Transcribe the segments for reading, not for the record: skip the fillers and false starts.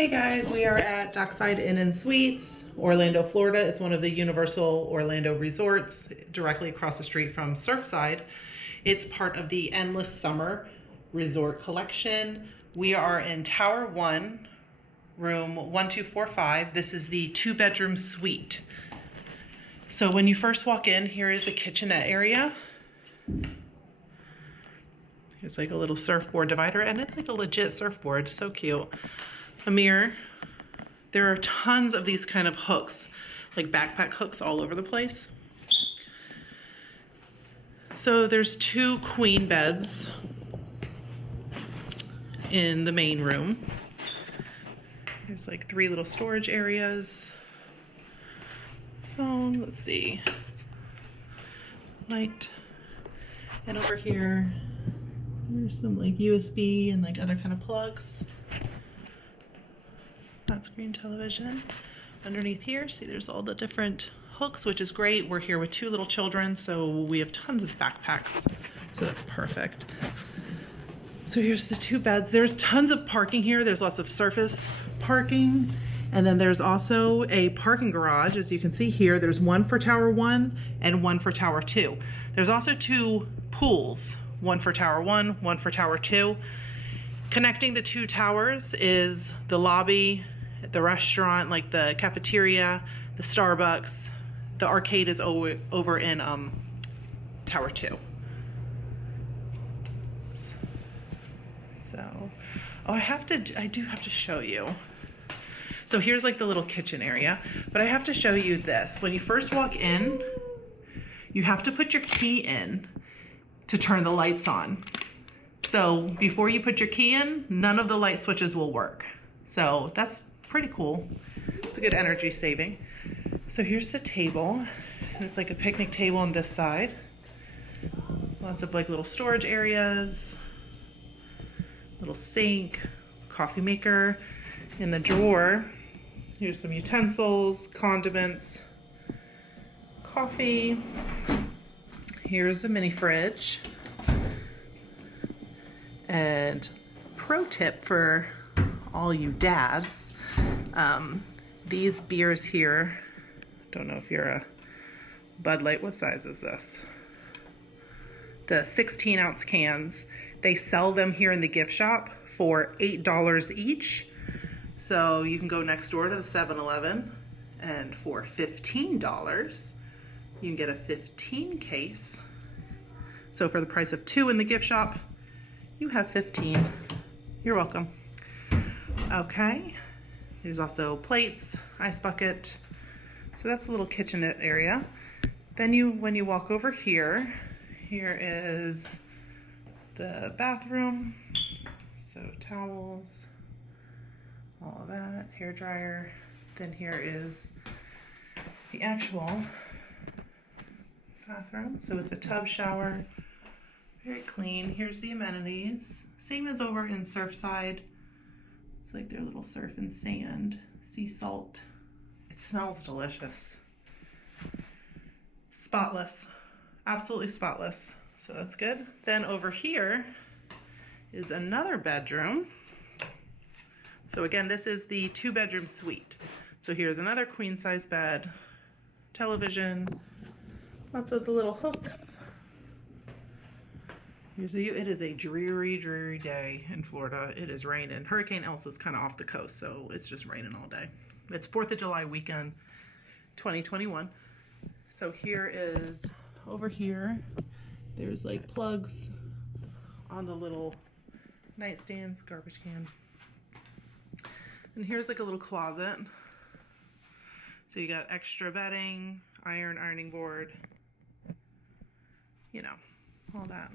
Hey guys, we are at Dockside Inn and Suites, Orlando, Florida. It's one of the Universal Orlando resorts directly across the street from Surfside. It's part of the Endless Summer Resort Collection. We are in Tower 1, room 1245. This is the 2-bedroom suite. So when you first walk in, here is a kitchenette area. Here's like a little surfboard divider, and it's like a legit surfboard, so cute. A mirror. There are tons of these kind of hooks, like backpack hooks all over the place. So there's 2 queen beds in the main room. There's like 3 little storage areas. Phone, let's see. Light. And over here, there's some like USB and like other kind of plugs. Flat screen television. Underneath here, see there's all the different hooks, which is great. We're here with 2 little children, so we have tons of backpacks, so that's perfect. So here's the 2 beds. There's tons of parking here. There's lots of surface parking, and then there's also a parking garage. As you can see here, there's one for Tower 1 and one for Tower 2. There's also 2 pools, one for Tower 1, one for Tower 2. Connecting the 2 towers is the lobby, the restaurant, like the cafeteria, the Starbucks. The arcade is over in Tower 2. So, oh, I do have to show you. So here's like the little kitchen area, but I have to show you this. When you first walk in, you have to put your key in to turn the lights on. So before you put your key in, none of the light switches will work. So that's pretty cool. It's a good energy saving. So here's the table, and it's like a picnic table on this side. Lots of like little storage areas, little sink, coffee maker. In the drawer, here's some utensils, condiments, coffee. Here's a mini fridge. And pro tip for all you dads, these beers here, don't know if you're a Bud Light, what size is this? The 16-ounce cans, they sell them here in the gift shop for $8 each. So you can go next door to the 7-Eleven, and for $15, you can get a 15 case. So for the price of 2 in the gift shop, you have 15. You're welcome. Okay. There's also plates, ice bucket. So that's a little kitchenette area. Then when you walk over here, here is the bathroom. So towels, all of that, hair dryer. Then here is the actual bathroom. So it's a tub shower. Very clean. Here's the amenities. Same as over in Surfside. It's like their little surf and sand, sea salt. It smells delicious. Spotless. Absolutely spotless. So that's good. Then over here is another bedroom. So again, this is the 2-bedroom suite. So here's another queen size bed, television, lots of the little hooks. It is a dreary, dreary day in Florida. It is raining. Hurricane Elsa's kind of off the coast, so it's just raining all day. It's 4th of July weekend, 2021. So here is, over here, there's like plugs on the little nightstands, garbage can. And here's like a little closet. So you got extra bedding, ironing board, you know, all that.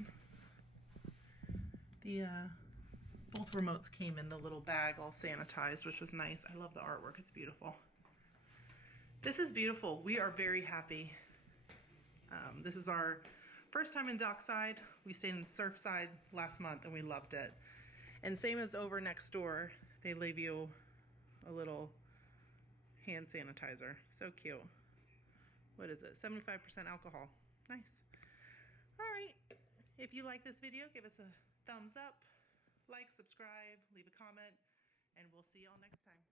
Both remotes came in the little bag all sanitized, which was nice. I love the artwork. It's beautiful. This is beautiful. We are very happy. This is our first time in Dockside. We stayed in Surfside last month and we loved it. And same as over next door, they leave you a little hand sanitizer. So cute. What is it? 75% alcohol. Nice. All right. If you like this video, give us a thumbs up, like, subscribe, leave a comment, and we'll we'll see y'all next time.